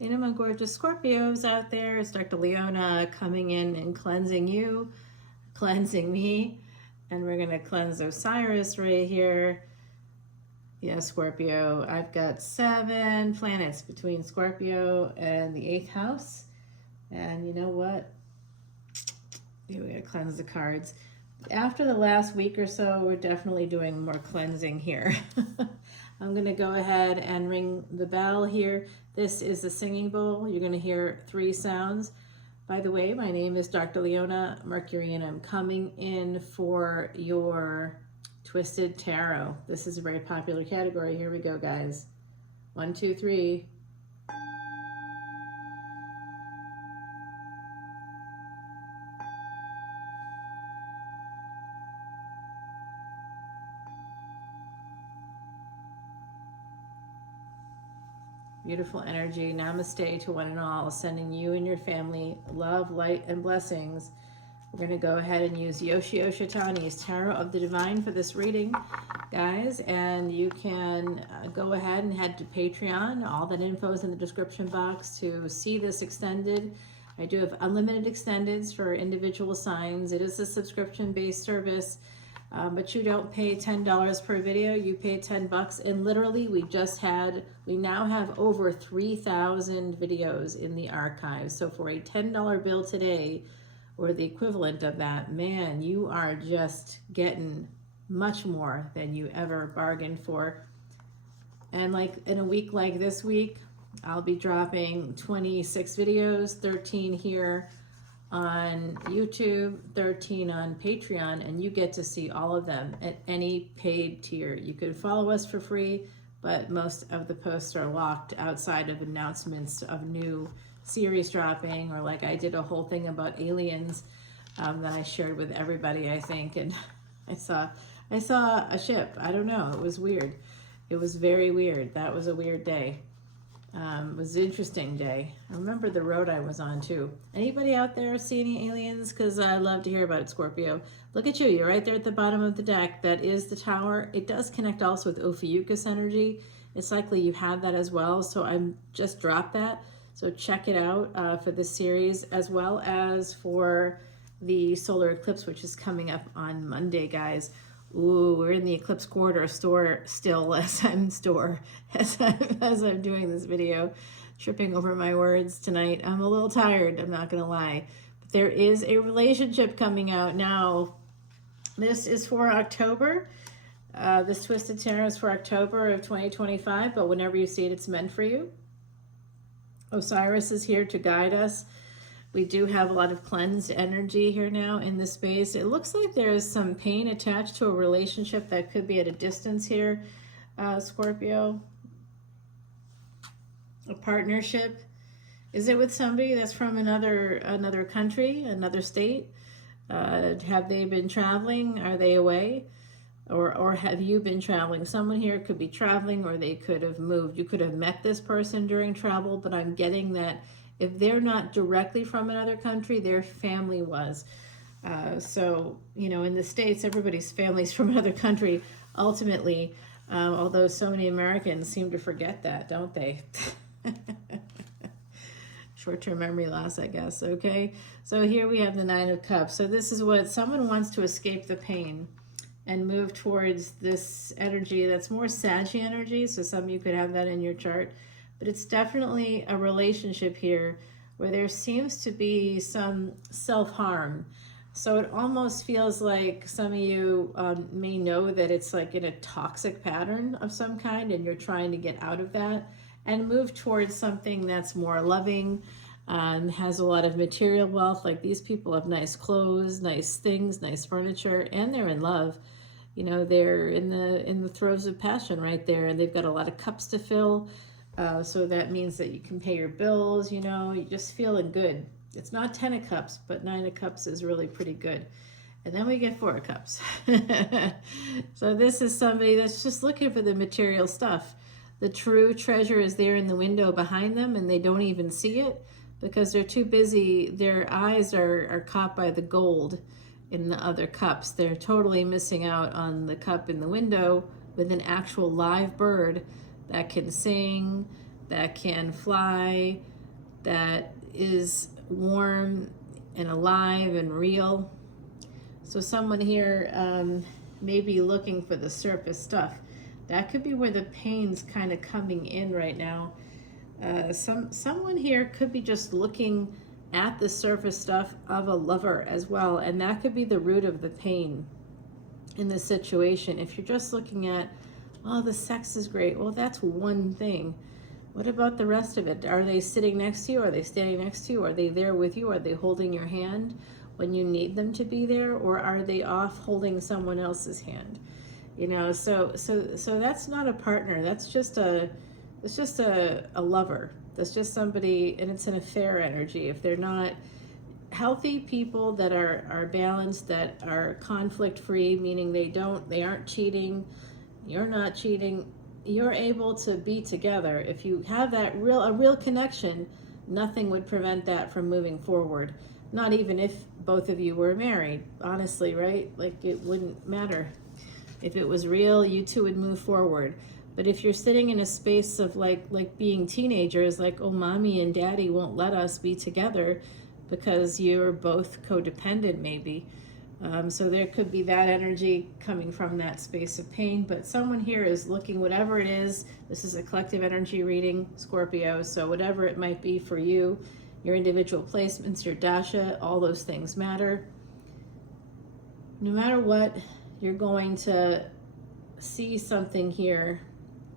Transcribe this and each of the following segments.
Hey, my gorgeous Scorpios out there. It's Dr. Leona coming in and cleansing you, cleansing me. And we're going to cleanse Osiris right here. Yeah, Scorpio. I've got 7 planets between Scorpio and the 8th house. And you know what? Here we gotta cleanse the cards. After the last week or so, we're definitely doing more cleansing here. I'm going to go ahead and ring the bell here. This is the singing bowl. You're going to hear 3 sounds. By the way, my name is Dr. Leona Mercury, and I'm coming in for your Twisted Tarot. This is a very popular category. Here we go, guys. 1, 2, 3. Beautiful energy. Namaste to one and all, sending you and your family love, light, and blessings. We're going to go ahead and use Yoshi Oshitani's Tarot of the Divine for this reading, guys. And you can go ahead and head to Patreon. All that info is in the description box to see this extended. I do have unlimited extendeds for individual signs. It is a subscription-based service. But you don't pay $10 per video, you pay $10, and literally we now have over 3,000 videos in the archives. So for a $10 bill today, or the equivalent of that, man, you are just getting much more than you ever bargained for. And like in a week like this week, I'll be dropping 26 videos, 13 here on YouTube, 13 on Patreon, and you get to see all of them at any paid tier. You can follow us for free, but most of the posts are locked outside of announcements of new series dropping, or like I did a whole thing about aliens that I shared with everybody, I think, and I saw a ship. I don't know, it was weird. It was very weird. That was a weird day. It was an interesting day. I remember the road I was on too. Anybody out there see any aliens? Because I love to hear about it, Scorpio. Look at you. You're right there at the bottom of the deck. That is the tower. It does connect also with Ophiuchus energy. It's likely you have that as well. So I just dropped that. So check it out for this series, as well as for the solar eclipse, which is coming up on Monday, guys. Ooh, we're in the eclipse quarter still as I'm doing this video, tripping over my words tonight. I'm a little tired, I'm not gonna lie. But there is a relationship coming out now. This is for October. This Twisted Tarot is for October of 2025, but whenever you see it, it's meant for you. Osiris is here to guide us. We do have a lot of cleansed energy here now in this space. It looks like there is some pain attached to a relationship that could be at a distance here, Scorpio. A partnership. Is it with somebody that's from another country, another state? Have they been traveling? Are they away? Or have you been traveling? Someone here could be traveling, or they could have moved. You could have met this person during travel, but I'm getting that if they're not directly from another country, their family was. So, you know, in the States, everybody's family's from another country, ultimately, although so many Americans seem to forget that, don't they? Short-term memory loss, I guess, okay? So here we have the 9 of Cups. So this is what someone wants to escape the pain and move towards this energy that's more Saggy energy. So some of you could have that in your chart. But it's definitely a relationship here where there seems to be some self-harm. So it almost feels like some of you may know that it's like in a toxic pattern of some kind, and you're trying to get out of that and move towards something that's more loving, has a lot of material wealth. Like these people have nice clothes, nice things, nice furniture, and they're in love. You know, they're in the throes of passion right there, and they've got a lot of cups to fill. So that means that you can pay your bills, you know, you're just feeling good. It's not 10 of Cups, but 9 of Cups is really pretty good. And then we get 4 of Cups. So this is somebody that's just looking for the material stuff. The true treasure is there in the window behind them, and they don't even see it because they're too busy. Their eyes are caught by the gold in the other cups. They're totally missing out on the cup in the window with an actual live bird that can sing, that can fly, that is warm and alive and real. So someone here may be looking for the surface stuff. That could be where the pain's kind of coming in right now. Someone here could be just looking at the surface stuff of a lover as well, and that could be the root of the pain in this situation. If you're just looking at, oh, the sex is great, well, that's one thing. What about the rest of it? Are they sitting next to you? Are they standing next to you? Are they there with you? Are they holding your hand when you need them to be there? Or are they off holding someone else's hand? You know, so that's not a partner. That's just a lover. That's just somebody, and it's an affair energy. If they're not healthy people that are balanced, that are conflict free, meaning they aren't cheating, you're not cheating, you're able to be together. If you have that a real connection, nothing would prevent that from moving forward. Not even if both of you were married, honestly, right? Like, it wouldn't matter. If it was real, you two would move forward. But if you're sitting in a space of like being teenagers, like, oh, mommy and daddy won't let us be together because you're both codependent maybe. So there could be that energy coming from that space of pain. But someone here is looking, whatever it is, this is a collective energy reading, Scorpio, so whatever it might be for you, your individual placements, your dasha, all those things matter. No matter what, you're going to see something here.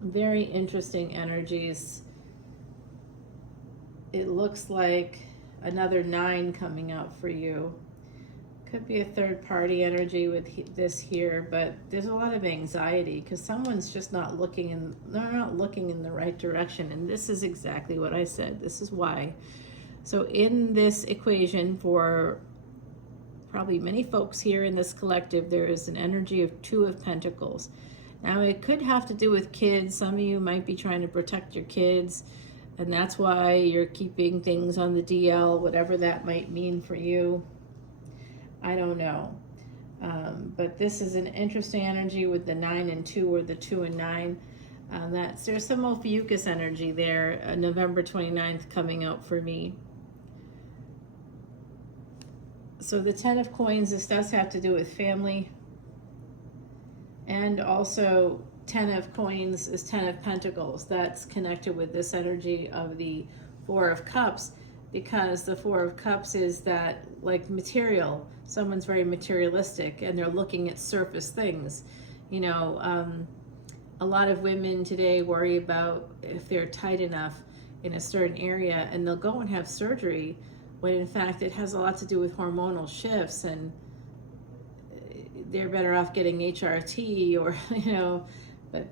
Very interesting energies. It looks like another 9 coming out for you. Could be a third party energy with this here, but there's a lot of anxiety because someone's just not looking they're not looking in the right direction. And this is exactly what I said. This is why. So in this equation, for probably many folks here in this collective, there is an energy of 2 of Pentacles. Now, it could have to do with kids. Some of you might be trying to protect your kids, and that's why you're keeping things on the DL, whatever that might mean for you. I don't know. But this is an interesting energy with the 9 and 2, or the 2 and 9. There's some Ophiuchus energy there, November 29th coming out for me. So the 10 of coins, this does have to do with family. And also 10 of coins is 10 of pentacles. That's connected with this energy of the 4 of cups, because the 4 of cups is that, like, material. Someone's very materialistic and they're looking at surface things. You know, a lot of women today worry about if they're tight enough in a certain area, and they'll go and have surgery when in fact it has a lot to do with hormonal shifts, and they're better off getting HRT, or, you know, but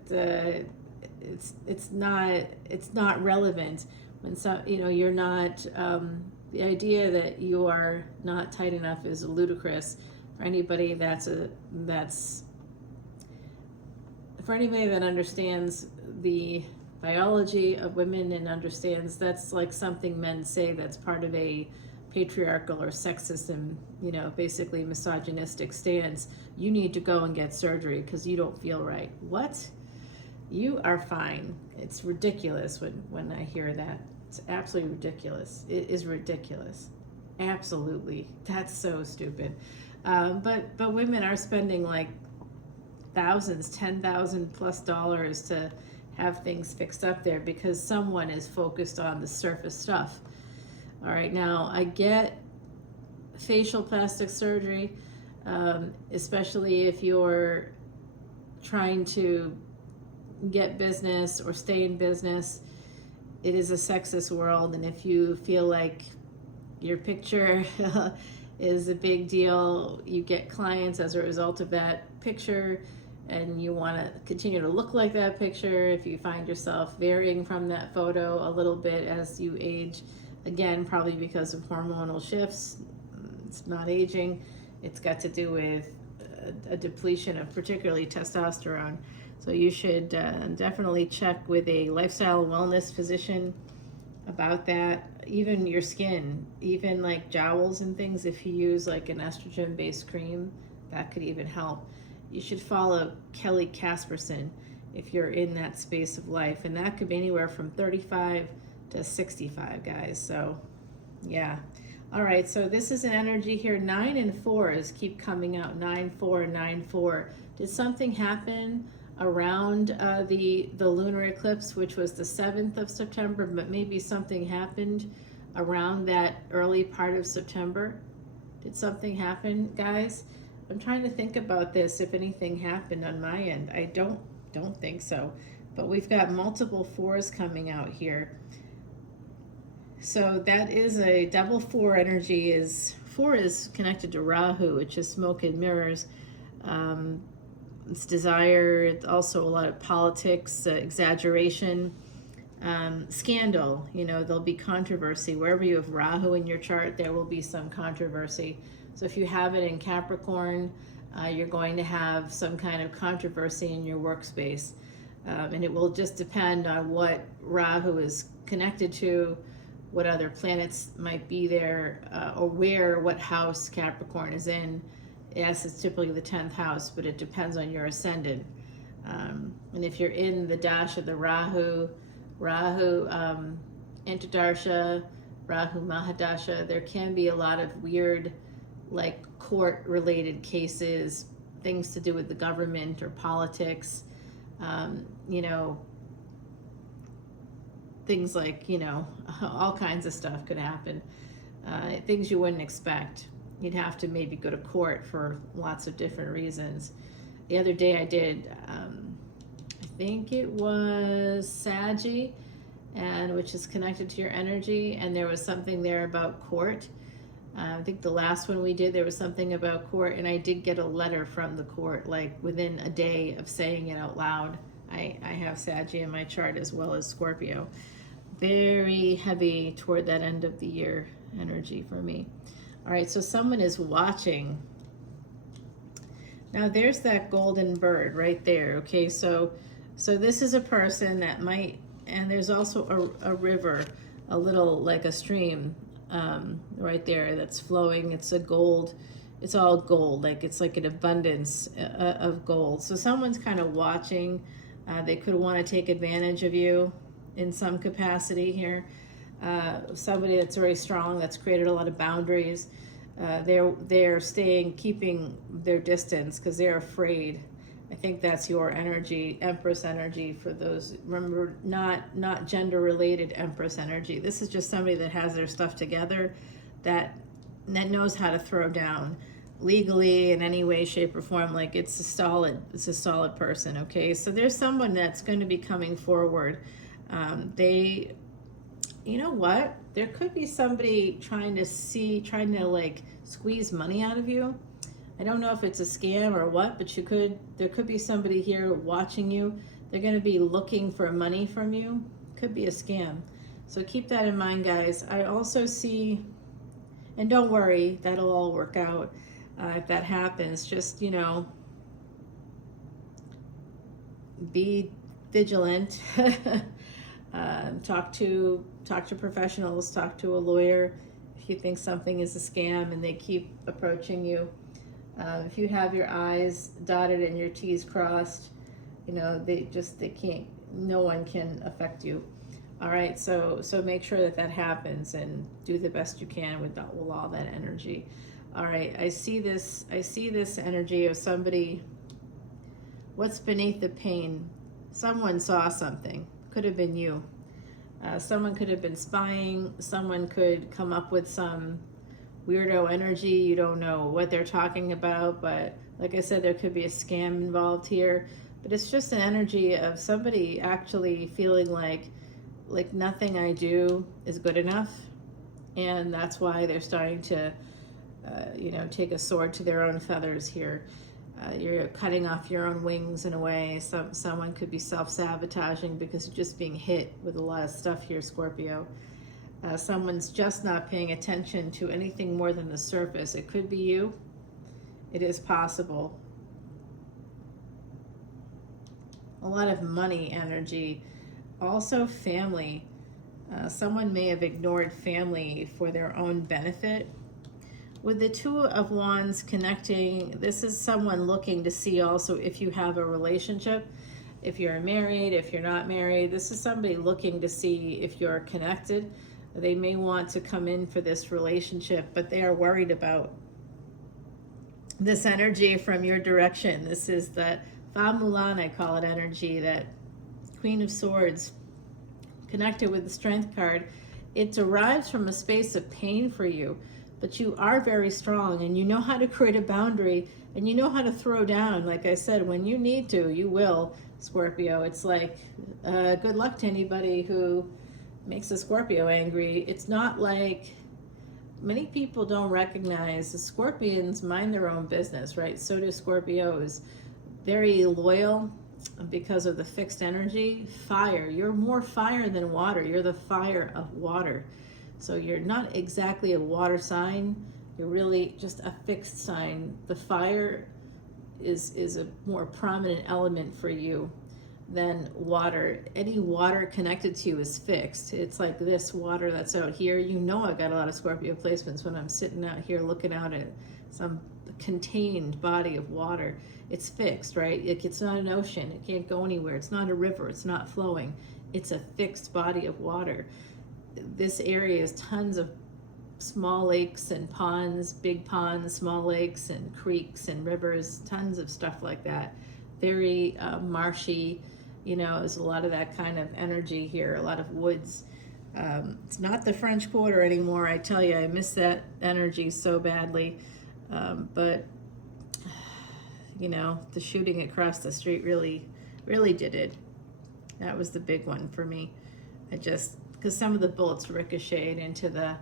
it's not relevant when you're not, the idea that you are not tight enough is ludicrous for anybody for anybody that understands the biology of women and understands that's like something men say that's part of a patriarchal or sexist and, you know, basically misogynistic stance. You need to go and get surgery because you don't feel right. What? You are fine. It's ridiculous when I hear that. It's absolutely ridiculous. It is ridiculous. Absolutely. That's so stupid. But women are spending like thousands, $10,000+ to have things fixed up there because someone is focused on the surface stuff. All right, now I get facial plastic surgery, especially if you're trying to get business or stay in business. It is a sexist world, and if you feel like your picture is a big deal, you get clients as a result of that picture, and you want to continue to look like that picture. If you find yourself varying from that photo a little bit as you age, again, probably because of hormonal shifts, it's not aging, it's got to do with a depletion of particularly testosterone. So you should definitely check with a lifestyle wellness physician about that. Even your skin, even like jowls and things, if you use like an estrogen-based cream, that could even help. You should follow Kelly Casperson. if you're in that space of life. And that could be anywhere from 35 to 65, guys. So yeah. All right, so this is an energy here. 9 and 4s keep coming out. 9, 4, 9, 4. Did something happen around the lunar eclipse, which was the 7th of September, but maybe something happened around that early part of September? Did something happen, guys? I'm trying to think about this, if anything happened on my end. I don't think so, but we've got multiple 4s coming out here. So that is a double 4 energy. 4 is connected to Rahu, which is smoke and mirrors. It's desire. It's also a lot of politics, exaggeration, scandal. You know, there'll be controversy. Wherever you have Rahu in your chart, there will be some controversy. So if you have it in Capricorn, you're going to have some kind of controversy in your workspace. And it will just depend on what Rahu is connected to, what other planets might be there, or what house Capricorn is in. Yes, it's typically the 10th house, but it depends on your ascendant. And if you're in the dash of the Rahu Antardarsha, Rahu Mahadasha, there can be a lot of weird, like court-related cases, things to do with the government or politics, you know, things like, you know, all kinds of stuff could happen, things you wouldn't expect. You'd have to maybe go to court for lots of different reasons. The other day I did, I think it was Saggy, and which is connected to your energy, and there was something there about court. I think the last one we did, there was something about court, and I did get a letter from the court, like within a day of saying it out loud. I have Saggy in my chart as well as Scorpio. Very heavy toward that end of the year energy for me. All right, so someone is watching. Now there's that golden bird right there. Okay, so this is a person that might, and there's also a river, a little like a stream right there that's flowing. It's a gold, it's all gold, like it's like an abundance of gold. So someone's kind of watching. They could want to take advantage of you in some capacity here. Somebody that's very strong, that's created a lot of boundaries. They're keeping their distance because they're afraid. I think that's your energy, Empress energy, for those, remember, not gender related Empress energy. This is just somebody that has their stuff together, that knows how to throw down legally in any way, shape, or form. Like it's a solid person. Okay, so there's someone that's going to be coming forward. You know what? There could be somebody trying to like squeeze money out of you. I don't know if it's a scam or what, but there could be somebody here watching you. They're going to be looking for money from you. Could be a scam. So keep that in mind, guys. I also see, and don't worry, that'll all work out. If that happens, just, you know, be vigilant. Talk to professionals, talk to a lawyer if you think something is a scam and they keep approaching you. If you have your I's dotted and your T's crossed, you know, they can't, no one can affect you. All right, so make sure that happens and do the best you can with all that energy. All right, I see this energy of somebody. What's beneath the pain? Someone saw something. Could have been you. Someone could have been spying. Someone could come up with some weirdo energy. You don't know what they're talking about, but like I said, there could be a scam involved here. But it's just an energy of somebody actually feeling like nothing I do is good enough, and that's why they're starting to you know, take a sword to their own feathers here. You're cutting off your own wings in a way. Someone could be self-sabotaging because you're just being hit with a lot of stuff here, Scorpio. Someone's just not paying attention to anything more than the surface. It could be you. It is possible. A lot of money energy. Also family. Someone may have ignored family for their own benefit. With the Two of Wands connecting, this is someone looking to see also if you have a relationship. if you're married, if you're not married. This is somebody looking to see if you're connected. They may want to come in for this relationship, but they are worried about this energy from your direction. This is the Fa Mulan, I call it, energy, that Queen of Swords connected with the Strength card. It derives from a space of pain for you, but you are very strong and you know how to create a boundary and you know how to throw down. Like I said, when you need to, you will, Scorpio. It's like, good luck to anybody who makes a Scorpio angry. It's not like, many people don't recognize the Scorpions mind their own business, right? So do Scorpios. Very loyal because of the fixed energy. Fire. You're more fire than water. You're the fire of water. So you're not exactly a water sign. You're really just a fixed sign. The fire is a more prominent element for you than water. Any water connected to you is fixed. It's like this water that's out here. You know, I got a lot of Scorpio placements when I'm sitting out here looking out at some contained body of water. It's fixed, right? It's not an ocean. It can't go anywhere. It's not a river. It's not flowing. It's a fixed body of water. This area is tons of small lakes and ponds, big ponds, small lakes and creeks and rivers, tons of stuff like that. Very marshy. You know, there's a lot of that kind of energy here, a lot of woods. It's not the French Quarter anymore, I tell you. I miss that energy so badly. But, you know, the shooting across the street really did it. That was the big one for me. Because some of the bullets ricocheted into the,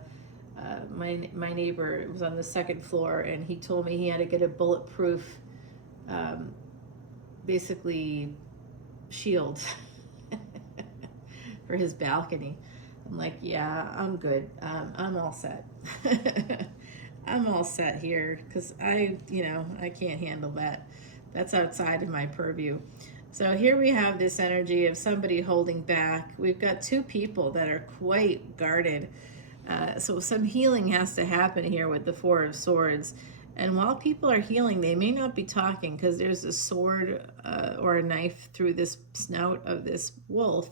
my neighbor was on the second floor, and he told me he had to get a bulletproof, basically, shield for his balcony. I'm like, yeah, I'm good. I'm all set. I'm all set here because I can't handle that. That's outside of my purview. So here we have this energy of somebody holding back. We've got two people that are quite guarded. So some healing has to happen here with the Four of Swords. And while people are healing, they may not be talking because there's a sword or a knife through this snout of this wolf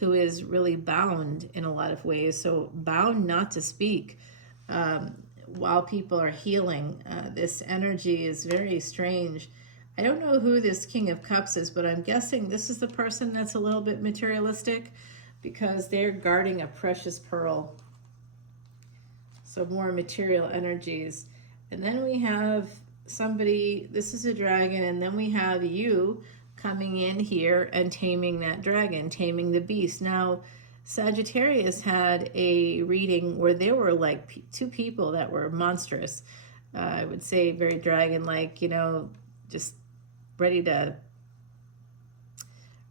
who is really bound in a lot of ways. So bound not to speak while people are healing. This energy is very strange. I don't know who this King of Cups is, but I'm guessing this is the person that's a little bit materialistic because they're guarding a precious pearl. So more material energies. And then we have somebody, this is a dragon, and then we have you coming in here and taming that dragon, taming the beast. Now, Sagittarius had a reading where there were like two people that were monstrous. I would say very dragon-like, you know, just ready to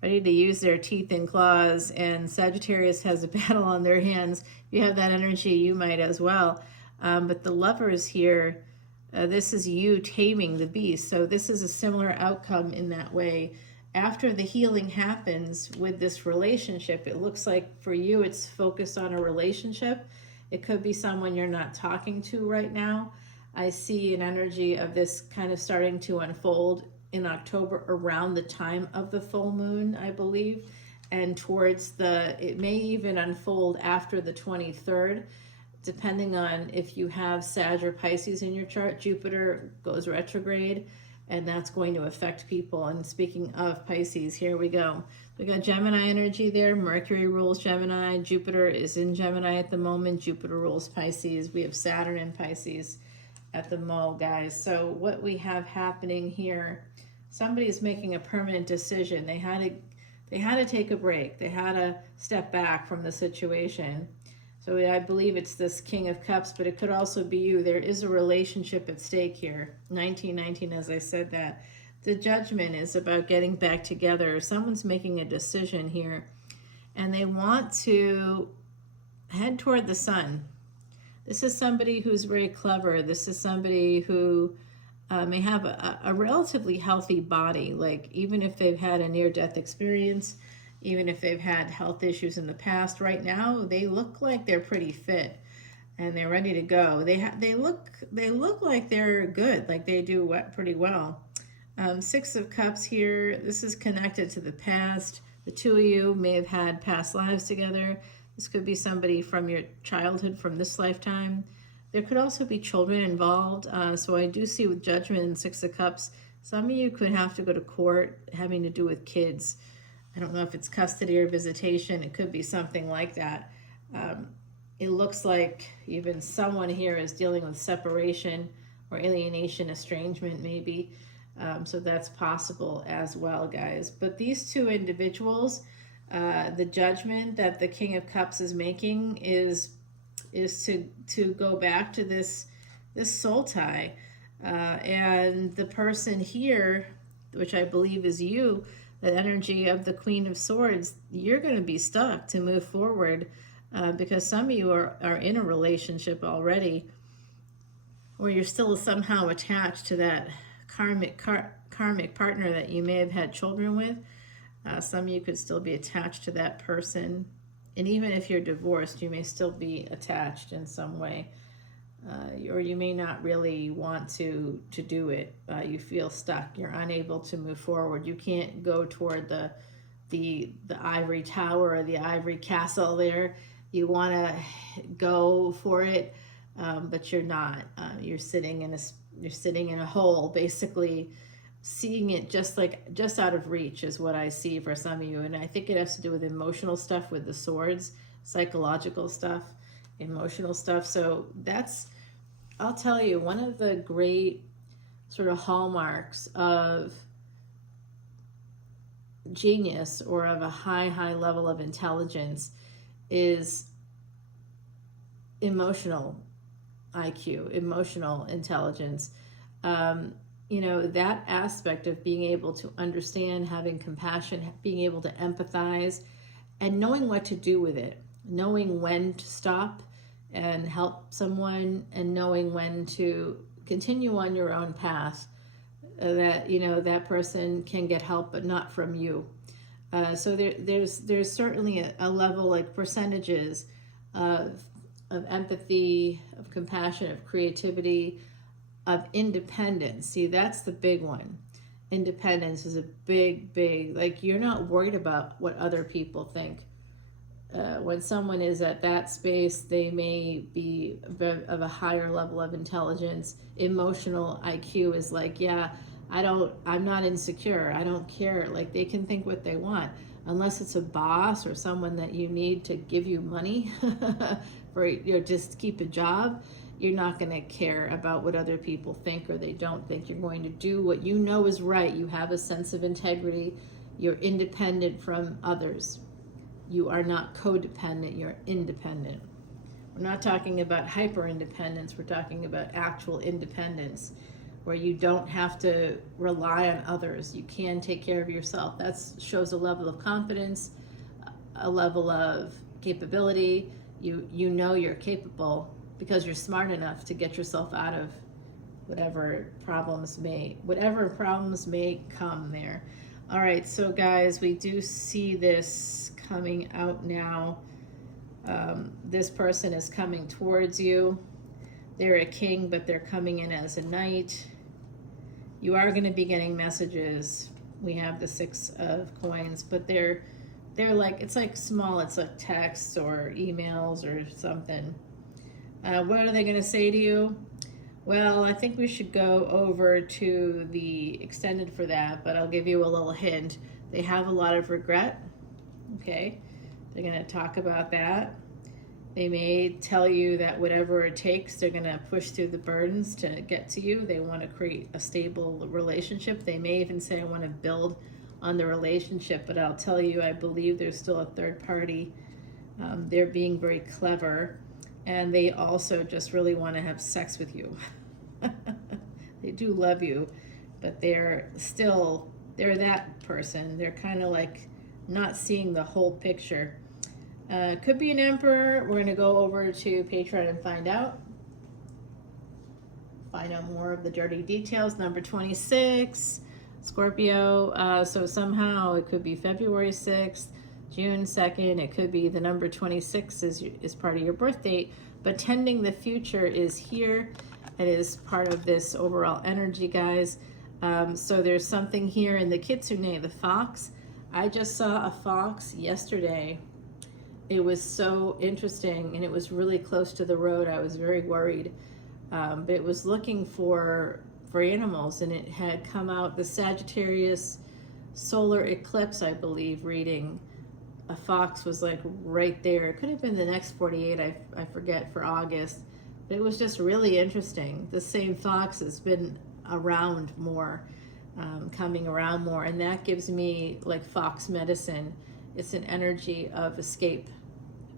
use their teeth and claws. And Sagittarius has a battle on their hands. If you have that energy, you might as well. But the Lovers here, this is you taming the beast. So this is a similar outcome in that way. After the healing happens with this relationship, it looks like for you it's focused on a relationship. It could be someone you're not talking to right now. I see an energy of this kind of starting to unfold in October around the time of the full moon, I believe. And it may even unfold after the 23rd. Depending on if you have Sag or Pisces in your chart. Jupiter goes retrograde, and that's going to affect people. And speaking of Pisces, here we go. We got Gemini energy there. Mercury rules Gemini. Jupiter is in Gemini at the moment. Jupiter rules Pisces. We have Saturn in Pisces at the mo, guys. So what we have happening here, somebody is making a permanent decision. They had to take a break. They had to step back from the situation. So I believe it's this King of Cups, but it could also be you. There is a relationship at stake here. 1919, as I said that. The Judgment is about getting back together. Someone's making a decision here, and they want to head toward the sun. This is somebody who's very clever. This is somebody who may have a relatively healthy body. Like, even if they've had a near-death experience, even if they've had health issues in the past, right now they look like they're pretty fit and they're ready to go. They look like they're good, like they do pretty well. Six of Cups here. This is connected to the past. The two of you may have had past lives together. This could be somebody from your childhood, from this lifetime. There could also be children involved. So I do see with Judgment and Six of Cups, some of you could have to go to court having to do with kids. I don't know if it's custody or visitation. It could be something like that. It looks like even someone here is dealing with separation or alienation, estrangement maybe. So that's possible as well, guys. But these two individuals, the judgment that the King of Cups is making is to go back to this soul tie. And the person here, which I believe is you, the energy of the Queen of Swords, you're going to be stuck to move forward because some of you are in a relationship already, or you're still somehow attached to that karmic partner that you may have had children with. Some of you could still be attached to that person. And even if you're divorced, you may still be attached in some way. Or you may not really want to do it. You feel stuck. You're unable to move forward. You can't go toward the ivory tower or the ivory castle there. You want to go for it, but you're not. You're sitting in a hole, basically seeing it just out of reach is what I see for some of you. And I think it has to do with emotional stuff with the swords, psychological stuff, emotional stuff. So that's, I'll tell you, one of the great sort of hallmarks of genius or of a high level of intelligence is emotional IQ, emotional intelligence. You know, that aspect of being able to understand, having compassion, being able to empathize, and knowing what to do with it, knowing when to stop and help someone, and knowing when to continue on your own path, that, you know, that person can get help, but not from you. So there's certainly a level, like percentages of empathy, of compassion, of creativity, of independence. See, that's the big one. Independence is a big, like, you're not worried about what other people think. When someone is at that space, they may be of a higher level of intelligence. Emotional IQ is like, yeah, I'm not insecure. I don't care. Like, they can think what they want. Unless it's a boss or someone that you need to give you money for, you know, just keep a job, you're not going to care about what other people think or they don't think. You're going to do what you know is right. You have a sense of integrity. You're independent from others. You are not codependent. You're independent. We're not talking about hyper independence. We're talking about actual independence, where you don't have to rely on others. You can take care of yourself. That shows a level of confidence, a level of capability. You know you're capable because you're smart enough to get yourself out of whatever problems may come there. All right, so guys, we do see this coming out now. This person is coming towards you. They're a king, but they're coming in as a knight. You are going to be getting messages. We have the Six of Coins, but they're like, it's like small, it's like texts or emails or something. What are they going to say to you? Well, I think we should go over to the extended for that, but I'll give you a little hint. They have a lot of regret. Okay, they're going to talk about that. They may tell you that whatever it takes, they're going to push through the burdens to get to you. They want to create a stable relationship. They may even say, I want to build on the relationship, but I'll tell you, I believe there's still a third party. They're being very clever, and they also just really want to have sex with you. They do love you, but they're that person. They're kind of like not seeing the whole picture. Could be an emperor. We're going to go over to Patreon and find out more of the dirty details. Number 26, Scorpio. So somehow it could be February 6th, June 2nd. It could be the number 26 is part of your birth date. But tending the future is here. It is part of this overall energy, guys. So there's something here in the kitsune, the fox. I just saw a fox yesterday. It was so interesting, and it was really close to the road. I was very worried. But it was looking for animals, and it had come out the Sagittarius solar eclipse, I believe, reading. A fox was like right there. It could have been the next 48, I forget, for August. But it was just really interesting. The same fox has been around more, coming around more, and that gives me like fox medicine. It's an energy of escape,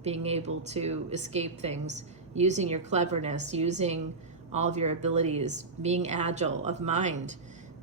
being able to escape things, using your cleverness, using all of your abilities, being agile of mind,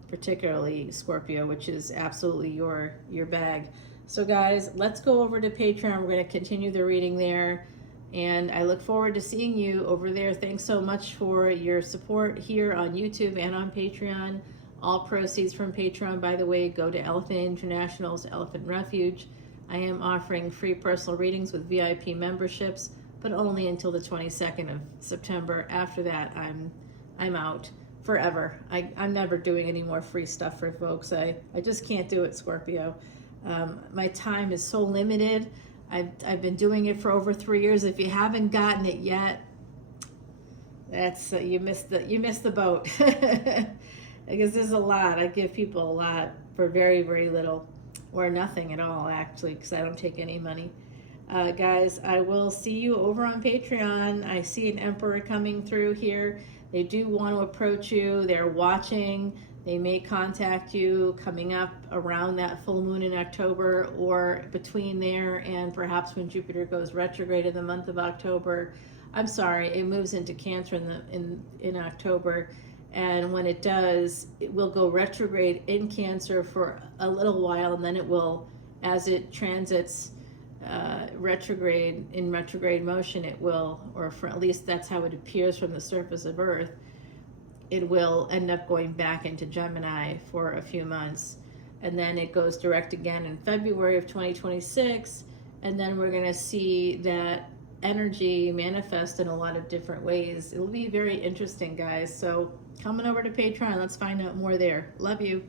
particularly Scorpio, which is absolutely your bag. So guys, let's go over to Patreon. We're going to continue the reading there, and I look forward to seeing you over there. Thanks so much for your support here on YouTube and on Patreon. All proceeds from Patreon, by the way, go to Elephant International's Elephant Refuge. I am offering free personal readings with VIP memberships, but only until the 22nd of September. After that, I'm out forever. I'm never doing any more free stuff for folks. I just can't do it, Scorpio. My time is so limited. I've been doing it for over 3 years. If you haven't gotten it yet, that's you missed the boat. Because there's a lot. I give people a lot for very, very little, or nothing at all, actually, because I don't take any money. Guys, I will see you over on Patreon. I see an emperor coming through here. They do want to approach you. They're watching. They may contact you coming up around that full moon in October, or between there and perhaps when Jupiter goes retrograde in the month of October. I'm sorry, it moves into Cancer in October. And when it does, it will go retrograde in Cancer for a little while, and then it will, as it transits retrograde motion, it will, or for at least that's how it appears from the surface of Earth, it will end up going back into Gemini for a few months. And then it goes direct again in February of 2026, and then we're going to see that energy manifest in a lot of different ways. It'll be very interesting, guys. So coming over to Patreon, let's find out more there. Love you.